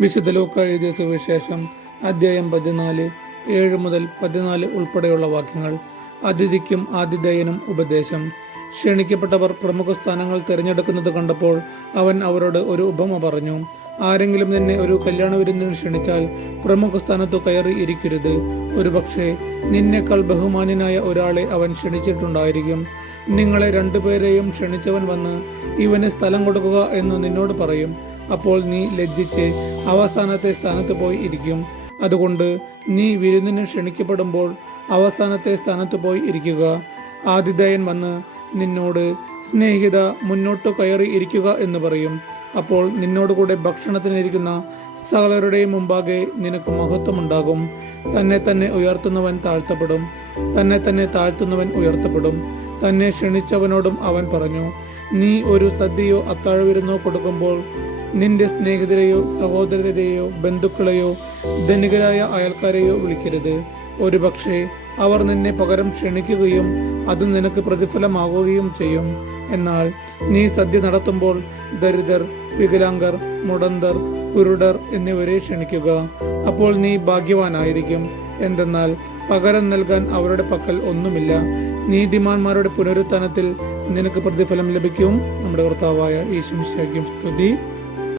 വിശുദ്ധ ലൂക്കാ എഴുതിയ സുവിശേഷം അധ്യായം 14 7 മുതൽ 14 ഉൾപ്പെടെയുള്ള വാക്യങ്ങൾ. അതിഥിക്കും ആതിഥേയനും ഉപദേശം. ക്ഷണിക്കപ്പെട്ടവർ പ്രമുഖ സ്ഥാനങ്ങൾ തിരഞ്ഞെടുക്കുന്നത് കണ്ടപ്പോൾ അവൻ അവരോട് ഒരു ഉപമ പറഞ്ഞു. ആരെങ്കിലും നിന്നെ ഒരു കല്യാണ വിരുന്നിന് ക്ഷണിച്ചാൽ പ്രമുഖ സ്ഥാനത്തു കയറി ഇരിക്കരുത്. ഒരുപക്ഷെ നിന്നേക്കാൾ ബഹുമാന്യനായ ഒരാളെ അവൻ ക്ഷണിച്ചിട്ടുണ്ടായിരിക്കും. നിങ്ങളെ രണ്ടുപേരെയും ക്ഷണിച്ചവൻ വന്ന് ഇവന് സ്ഥലം കൊടുക്കുക എന്ന് നിന്നോട് പറയും. അപ്പോൾ നീ ലജ്ജിച്ച് അവസാനത്തെ സ്ഥാനത്ത് പോയി ഇരിക്കും. അതുകൊണ്ട് നീ വിരുന്നിന് ക്ഷണിക്കപ്പെടുമ്പോൾ അവസാനത്തെ സ്ഥാനത്ത് പോയി ഇരിക്കുക. ആതിഥേയൻ വന്ന് നിന്നോട് സ്നേഹിത, മുന്നോട്ട് കയറി ഇരിക്കുക എന്ന് പറയും. അപ്പോൾ നിന്നോടുകൂടെ ഭക്ഷണത്തിനിരിക്കുന്ന സകലരുടെയും മുമ്പാകെ നിനക്ക് മഹത്വമുണ്ടാകും. തന്നെ തന്നെ ഉയർത്തുന്നവൻ താഴ്ത്തപ്പെടും, തന്നെ തന്നെ താഴ്ത്തുന്നവൻ ഉയർത്തപ്പെടും. തന്നെ ക്ഷണിച്ചവനോടും അവൻ പറഞ്ഞു, നീ ഒരു സദ്യയോ അത്താഴവിരുന്നോ കൊടുക്കുമ്പോൾ നിന്റെ സ്നേഹിതരെയോ സഹോദരരെയോ ബന്ധുക്കളെയോ ധനികരായ അയൽക്കാരെയോ വിളിക്കരുത്. ഒരുപക്ഷെ അവർ നിന്നെ പകരം ക്ഷണിക്കുകയും അത് നിനക്ക് പ്രതിഫലമാകുകയും ചെയ്യും. എന്നാൽ നീ സദ്യ നടത്തുമ്പോൾ ദരിദ്രർ, വികലാംഗർ, മുടന്തർ, കുരുടർ എന്നിവരെ ക്ഷണിക്കുക. അപ്പോൾ നീ ഭാഗ്യവാനായിരിക്കും. എന്തെന്നാൽ പകരം നൽകാൻ അവരുടെ പക്കൽ ഒന്നുമില്ല. നീതിമാന്മാരുടെ പുനരുത്ഥാനത്തിൽ നിനക്ക് പ്രതിഫലം ലഭിക്കും. നമ്മുടെ കർത്താവായ യേശു മിശിഹായ്ക്ക് സ്തുതി.